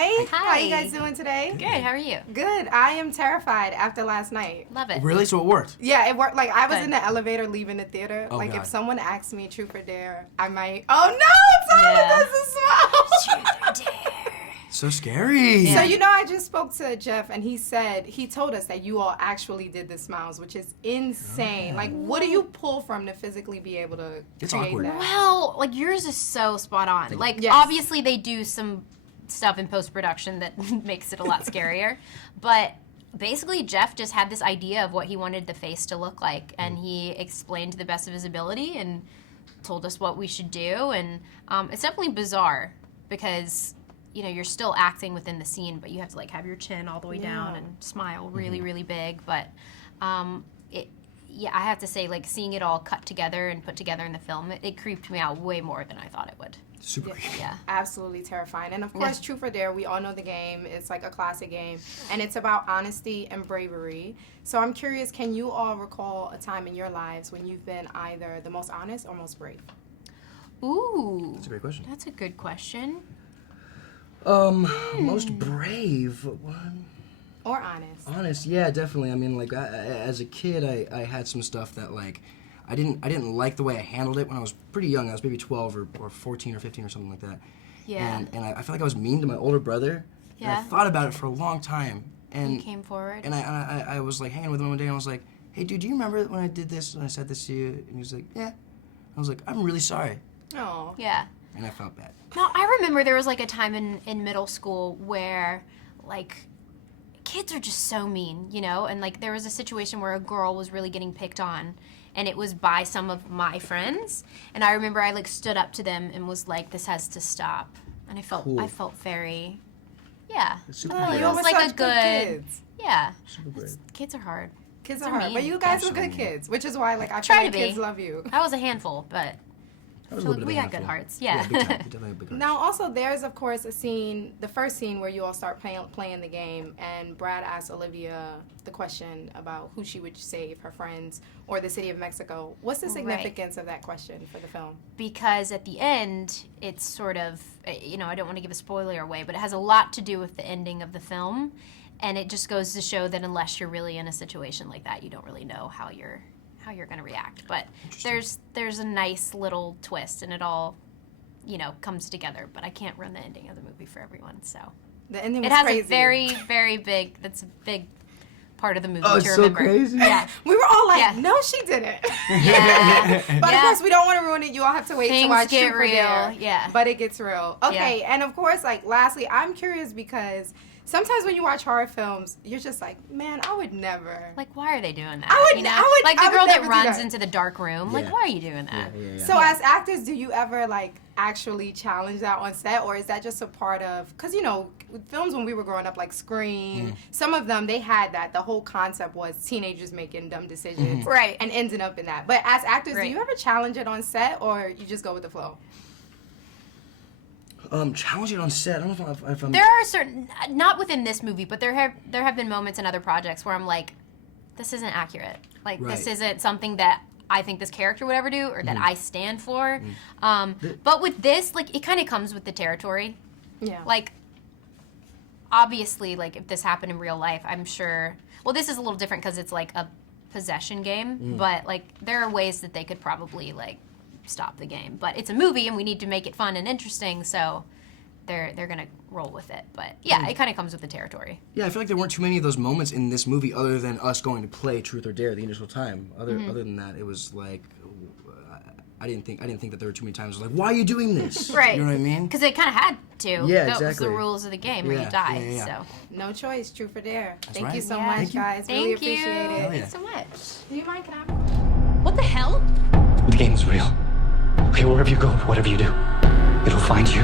Hi. Hi. How are you guys doing today? Good, how are you? Good. I am terrified after last night. Love it. Really? So it worked? Yeah, it worked. Like, I was Good. in the elevator leaving the theater. Oh, like, God. if someone asked me truth or dare, I might. Oh, no! Tyler Yeah. does the smile. Truth or dare. So scary. So, you know, I just spoke to Jeff, and he told us that you all actually did the smiles, which is insane. Like, what do you pull from to physically be able to It's create awkward. that? Well, like yours is so spot on. Like Yes. obviously they do some stuff in post-production that makes it a lot scarier, but basically Jeff just had this idea of what he wanted the face to look like, and he explained to the best of his ability and told us what we should do, and it's definitely bizarre because you know you're still acting within the scene, but you have to like have your chin all the way down and smile really really big, but I have to say, like, seeing it all cut together and put together in the film, it creeped me out way more than I thought it would. Super creepy. Yeah. Absolutely terrifying. And of course, Truth or Dare, we all know the game. It's like a classic game. And it's about honesty and bravery. So I'm curious, can you all recall a time in your lives when you've been either the most honest or most brave? Ooh. That's a great question. That's a good question. Most brave. What? Or honest? Honest, yeah, definitely. I mean, like, as a kid, I had some stuff that, like, I didn't like the way I handled it when I was pretty young. I was maybe 12 or 14 or 15 or something like that. Yeah. And I felt like I was mean to my older brother. And I Yeah. thought about it for a long time. And You came forward. And I was, like, hanging with him one day, and I was like, hey, dude, do you remember when I did this and I said this to you? And he was like, yeah. I was like, I'm really sorry. Oh. Yeah. And I felt bad. No, I remember there was, like, a time in middle school where, like, kids are just so mean, you know? And, like, there was a situation where a girl was really getting picked on, and it was by some of my friends. And I remember I, like, stood up to them and was like, this has to stop. And I felt very, yeah. Super Oh, brave. you It was were like such a good, kids. yeah. Super brave. Kids are hard. Kids They're are hard. mean. But you guys were good kids, which is why, like, I feel Try like to be. kids love you. I was a handful, but I was so a little bit we of a got good handful. hearts. Yeah. Big time. We definitely have big hearts. Now, also, there's, of course, a scene, the first scene where you all start playing the game, and Brad asks Olivia the question about who she would save, her friends or the city of Mexico. What's the significance of that question for the film? Because at the end, it's sort of, you know, I don't want to give a spoiler away, but it has a lot to do with the ending of the film, and it just goes to show that unless you're really in a situation like that, you don't really know how you're going to react. But there's a nice little twist, and it all, you know, comes together. But I can't ruin the ending of the movie for everyone. So The ending was it has crazy. a very, very big. That's a big part of the movie Oh, to it's so remember. crazy. Yeah. We were all like, Yeah. no, she didn't. Yeah. But of course, we don't want to ruin it. You all have to wait to Things watch get Truth or real. Dare. Yeah. But it gets real. Okay, and of course, like, lastly, I'm curious because sometimes when you watch horror films, you're just like, man, I would never. Like, why are they doing that? I would- you know? I would- like I the would girl that never do runs that. into the dark room. Like, Yeah. why are you doing that? Yeah. So as actors, do you ever, like, actually challenge that on set, or is that just a part of, because, you know, with films when we were growing up, like Scream, some of them, they had that. The whole concept was teenagers making dumb decisions. Right. And ending up in that. But as actors, do Right. you ever challenge it on set, or you just go with the flow? Challenge it on set. I don't know if I'm. There are certain, not within this movie, but there have been moments in other projects where I'm like, this isn't accurate. Like, this Right. isn't something that I think this character would ever do or that I stand for. But with this, like, it kind of comes with the territory. Yeah. Like, obviously, like, if this happened in real life, I'm sure, well, this is a little different because it's like a possession game, but, like, there are ways that they could probably, like, stop the game. But it's a movie and we need to make it fun and interesting, so they're gonna roll with it. But yeah, it kind of comes with the territory. Yeah, I feel like there weren't too many of those moments in this movie other than us going to play Truth or Dare the initial time. Other than that, it was like I didn't think that there were too many times like, why are you doing this? Right. You know what I mean? Because they kind of had to. Yeah, that was the exactly. rules of the game where you Yeah, die. yeah. So No choice, Truth or Dare. Thank right. you so Yeah. much, Thank you. guys. thank Really you. appreciate it. yeah. Thanks so much. Do you mind? Can I? What the hell? The game's real. Okay, wherever you go, whatever you do, it'll find you.